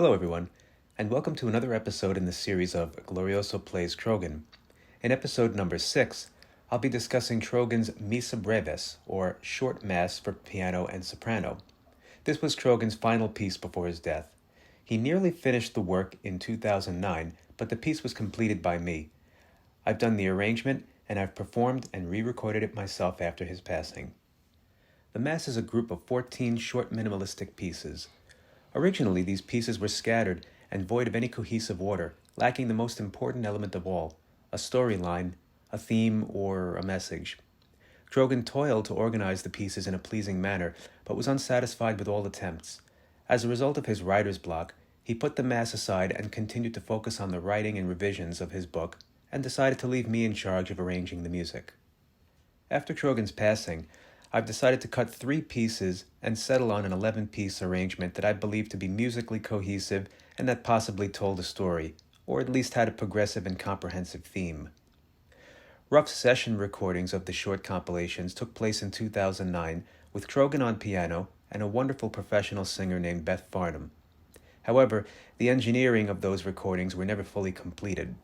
Hello, everyone, and welcome to another episode in the series of Glorioso Plays Trogan. In episode number 6, I'll be discussing Trogan's Missa Breves, or Short Mass for Piano and Soprano. This was Trogan's final piece before his death. He nearly finished the work in 2009, but the piece was completed by me. I've done the arrangement, and I've performed and re-recorded it myself after his passing. The Mass is a group of 14 short minimalistic pieces. Originally, these pieces were scattered and void of any cohesive order, lacking the most important element of all, a storyline, a theme, or a message. Trogan toiled to organize the pieces in a pleasing manner, but was unsatisfied with all attempts. As a result of his writer's block, he put the Mass aside and continued to focus on the writing and revisions of his book, and decided to leave me in charge of arranging the music. After Trogan's passing, I've decided to cut 3 pieces and settle on an 11-piece arrangement that I believe to be musically cohesive and that possibly told a story, or at least had a progressive and comprehensive theme. Rough session recordings of the short compilations took place in 2009 with Trogan on piano and a wonderful professional singer named Beth Farnham. However, the engineering of those recordings were never fully completed.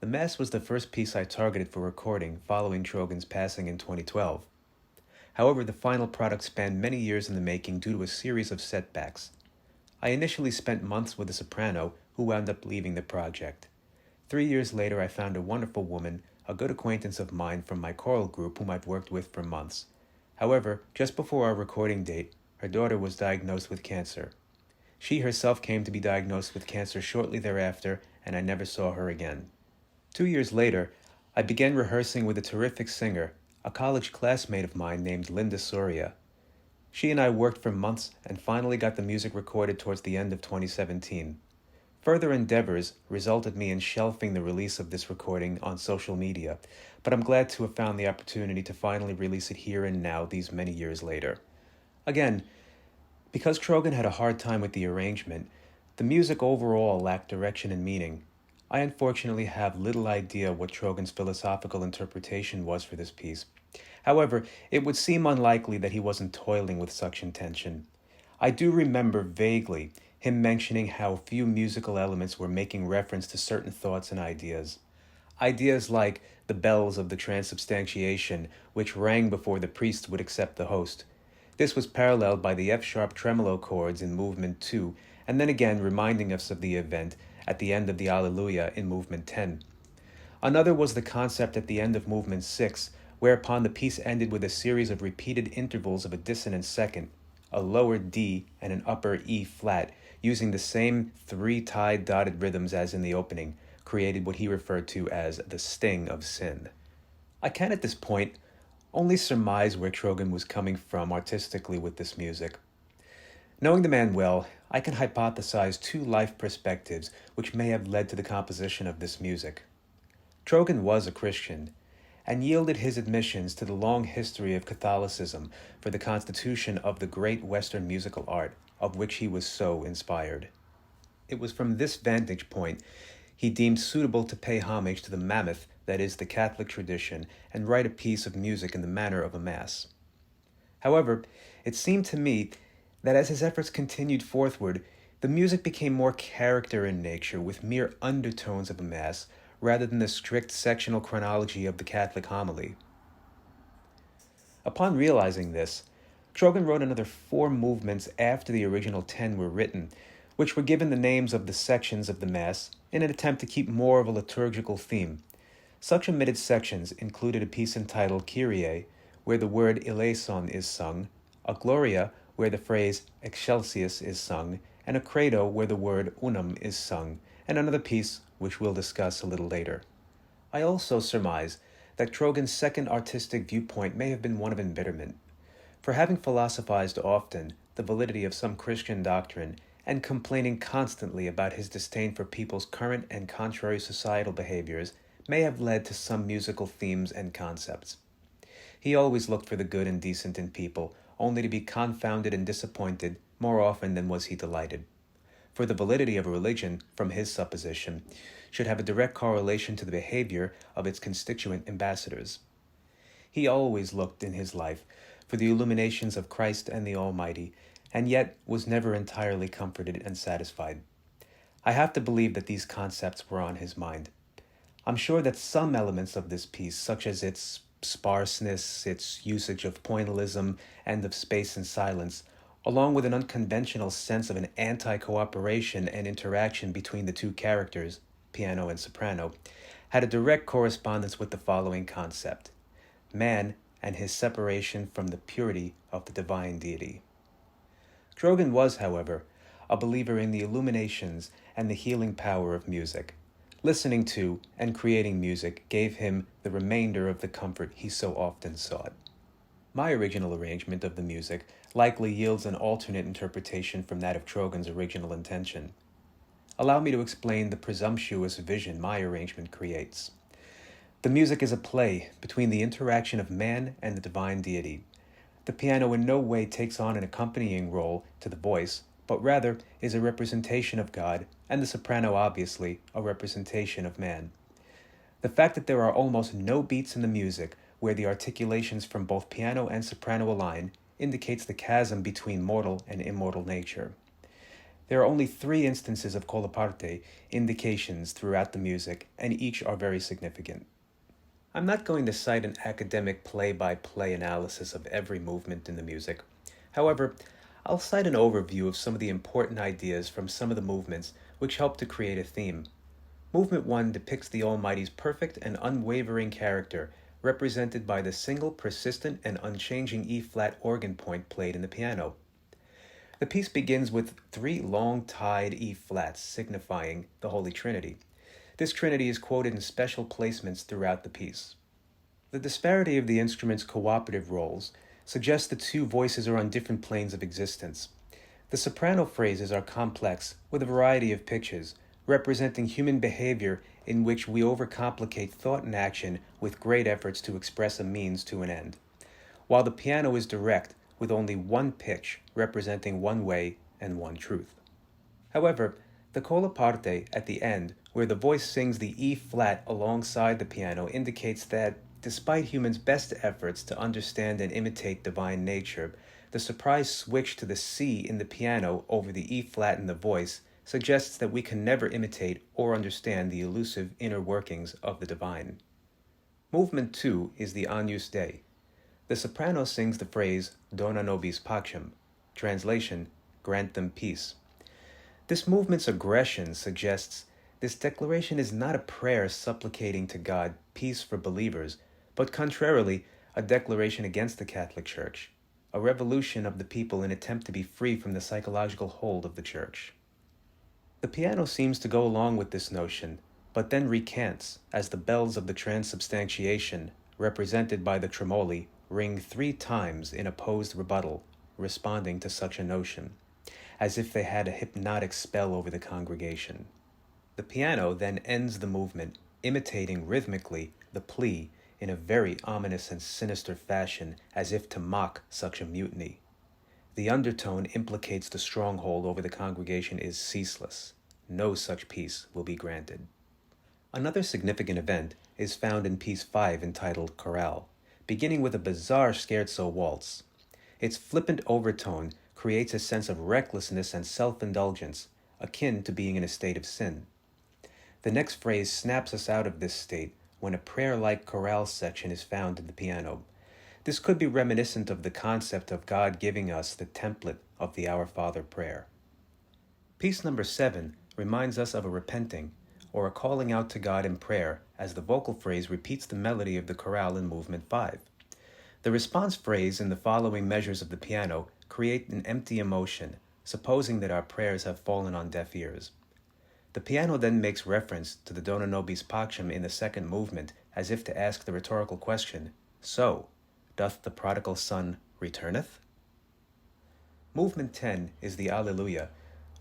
The Mass was the first piece I targeted for recording following Trogan's passing in 2012. However, the final product spanned many years in the making due to a series of setbacks. I initially spent months with a soprano who wound up leaving the project. 3 years later, I found a wonderful woman, a good acquaintance of mine from my choral group whom I've worked with for months. However, just before our recording date, her daughter was diagnosed with cancer. She herself came to be diagnosed with cancer shortly thereafter, and I never saw her again. 2 years later, I began rehearsing with a terrific singer, a college classmate of mine named Linda Soria. She and I worked for months and finally got the music recorded towards the end of 2017. Further endeavors resulted me in shelving the release of this recording on social media, but I'm glad to have found the opportunity to finally release it here and now these many years later. Again, because Trogan had a hard time with the arrangement, the music overall lacked direction and meaning. I unfortunately have little idea what Trogan's philosophical interpretation was for this piece. However, it would seem unlikely that he wasn't toiling with such intention. I do remember vaguely him mentioning how few musical elements were making reference to certain thoughts and ideas. Ideas like the bells of the transubstantiation, which rang before the priest would accept the host. This was paralleled by the F-sharp tremolo chords in Movement 2, and then again reminding us of the event at the end of the Alleluia in Movement 10. Another was the concept at the end of Movement 6, whereupon the piece ended with a series of repeated intervals of a dissonant second, a lower D and an upper E flat, using the same 3 tied dotted rhythms as in the opening, created what he referred to as the sting of sin. I can at this point only surmise where Trogan was coming from artistically with this music. Knowing the man well, I can hypothesize 2 life perspectives which may have led to the composition of this music. Trogan was a Christian, and yielded his admissions to the long history of Catholicism for the constitution of the great Western musical art, of which he was so inspired. It was from this vantage point he deemed suitable to pay homage to the mammoth that is the Catholic tradition and write a piece of music in the manner of a Mass. However, it seemed to me that as his efforts continued forthward, the music became more character in nature with mere undertones of a Mass rather than the strict sectional chronology of the Catholic homily. Upon realizing this, Trogan wrote another 4 movements after the original 10 were written, which were given the names of the sections of the Mass in an attempt to keep more of a liturgical theme. Such omitted sections included a piece entitled Kyrie, where the word eleison is sung, a Gloria, where the phrase excelsis is sung, and a credo where the word unum is sung, and another piece which we'll discuss a little later. I also surmise that Trogan's second artistic viewpoint may have been one of embitterment. For having philosophized often the validity of some Christian doctrine and complaining constantly about his disdain for people's current and contrary societal behaviors may have led to some musical themes and concepts. He always looked for the good and decent in people, only to be confounded and disappointed more often than was he delighted. For the validity of a religion, from his supposition, should have a direct correlation to the behavior of its constituent ambassadors. He always looked in his life for the illuminations of Christ and the Almighty, and yet was never entirely comforted and satisfied. I have to believe that these concepts were on his mind. I'm sure that some elements of this piece, such as its sparseness, its usage of pointillism and of space and silence, along with an unconventional sense of an anti-cooperation and interaction between the two characters, piano and soprano, had a direct correspondence with the following concept: man and his separation from the purity of the divine deity. Trogan was, however, a believer in the illuminations and the healing power of music. Listening to and creating music gave him the remainder of the comfort he so often sought. My original arrangement of the music likely yields an alternate interpretation from that of Trogan's original intention. Allow me to explain the presumptuous vision my arrangement creates. The music is a play between the interaction of man and the divine deity. The piano in no way takes on an accompanying role to the voice, but rather is a representation of God, and the soprano obviously a representation of man. The fact that there are almost no beats in the music where the articulations from both piano and soprano align indicates the chasm between mortal and immortal nature. There are only 3 instances of colaparte indications throughout the music, and each are very significant. I'm not going to cite an academic play-by-play analysis of every movement in the music. However, I'll cite an overview of some of the important ideas from some of the movements which help to create a theme. Movement 1 depicts the Almighty's perfect and unwavering character, represented by the single, persistent, and unchanging E-flat organ point played in the piano. The piece begins with 3 long-tied E-flats, signifying the Holy Trinity. This trinity is quoted in special placements throughout the piece. The disparity of the instrument's cooperative roles suggests the 2 voices are on different planes of existence. The soprano phrases are complex, with a variety of pitches, representing human behavior in which we overcomplicate thought and action with great efforts to express a means to an end, while the piano is direct, with only 1 pitch, representing 1 way and 1 truth. However, the colaparte at the end, where the voice sings the E-flat alongside the piano, indicates that, despite humans' best efforts to understand and imitate divine nature, the surprise switch to the C in the piano over the E-flat in the voice suggests that we can never imitate or understand the elusive inner workings of the divine. Movement 2 is the Agnus Dei. The soprano sings the phrase Dona nobis pacem, translation, grant them peace. This movement's aggression suggests this declaration is not a prayer supplicating to God peace for believers, but contrarily, a declaration against the Catholic Church, a revolution of the people in attempt to be free from the psychological hold of the Church. The piano seems to go along with this notion, but then recants as the bells of the transubstantiation, represented by the tremoli, ring 3 times in opposed rebuttal, responding to such a notion, as if they had a hypnotic spell over the congregation. The piano then ends the movement, imitating rhythmically the plea in a very ominous and sinister fashion, as if to mock such a mutiny. The undertone implicates the stronghold over the congregation is ceaseless. No such peace will be granted. Another significant event is found in Piece 5 entitled Chorale, beginning with a bizarre scherzo waltz. Its flippant overtone creates a sense of recklessness and self-indulgence, akin to being in a state of sin. The next phrase snaps us out of this state when a prayer-like chorale section is found in the piano. This could be reminiscent of the concept of God giving us the template of the Our Father prayer. Piece number 7 reminds us of a repenting, or a calling out to God in prayer, as the vocal phrase repeats the melody of the chorale in movement 5. The response phrase in the following measures of the piano create an empty emotion, supposing that our prayers have fallen on deaf ears. The piano then makes reference to the Dona nobis pacem in the second movement, as if to ask the rhetorical question, so, doth the prodigal son returneth? Movement 10 is the Alleluia,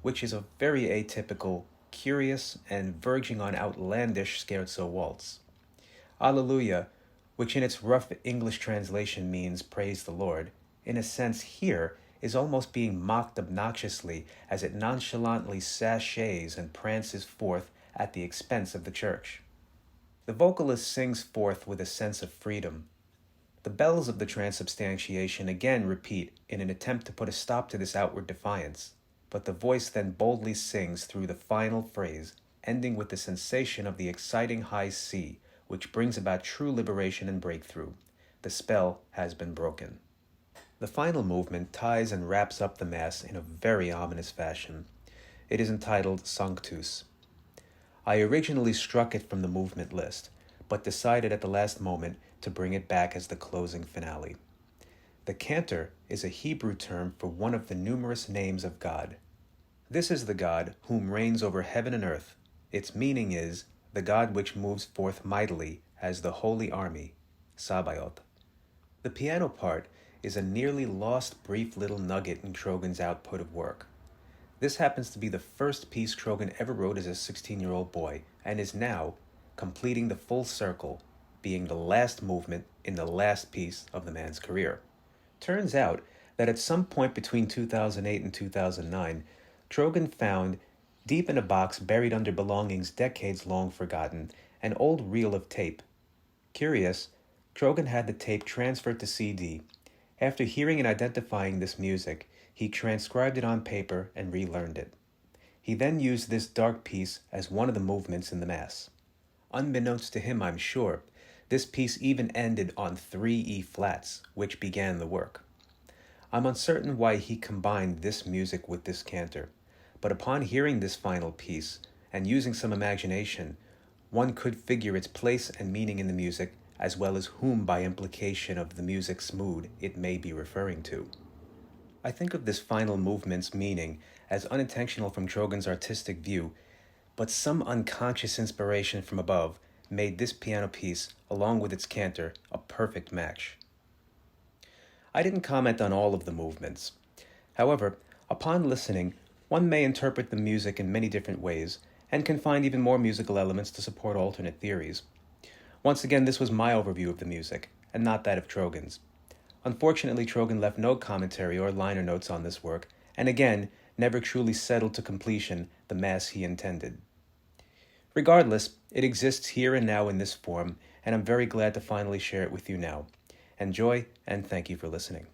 which is a very atypical, curious, and verging on outlandish scherzo waltz. Alleluia, which in its rough English translation means praise the Lord, in a sense here is almost being mocked obnoxiously as it nonchalantly sashays and prances forth at the expense of the church. The vocalist sings forth with a sense of freedom. The bells of the transubstantiation again repeat in an attempt to put a stop to this outward defiance. but the voice then boldly sings through the final phrase, ending with the sensation of the exciting high C, which brings about true liberation and breakthrough. The spell has been broken. The final movement ties and wraps up the Mass in a very ominous fashion. It is entitled Sanctus. I originally struck it from the movement list, but decided at the last moment to bring it back as the closing finale. The cantor is a Hebrew term for one of the numerous names of God. This is the God whom reigns over heaven and earth. Its meaning is the God which moves forth mightily as the holy army, Sabaoth. The piano part is a nearly lost brief little nugget in Trogan's output of work. This happens to be the first piece Trogan ever wrote as a 16-year-old boy, and is now completing the full circle, being the last movement in the last piece of the man's career. Turns out that at some point between 2008 and 2009, Trogan found, deep in a box buried under belongings decades long forgotten, an old reel of tape. Curious, Trogan had the tape transferred to CD. After hearing and identifying this music, he transcribed it on paper and relearned it. He then used this dark piece as one of the movements in the Mass. Unbeknownst to him, I'm sure, this piece even ended on 3 E flats, which began the work. I'm uncertain why he combined this music with this cantor, but upon hearing this final piece, and using some imagination, one could figure its place and meaning in the music, as well as whom by implication of the music's mood it may be referring to. I think of this final movement's meaning as unintentional from Trogan's artistic view, but some unconscious inspiration from above made this piano piece, along with its cantor, a perfect match. I didn't comment on all of the movements. However, upon listening, one may interpret the music in many different ways, and can find even more musical elements to support alternate theories. Once again, this was my overview of the music, and not that of Trogan's. Unfortunately, Trogan left no commentary or liner notes on this work, and again, never truly settled to completion the Mass he intended. Regardless, it exists here and now in this form, and I'm very glad to finally share it with you now. Enjoy, and thank you for listening.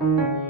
you.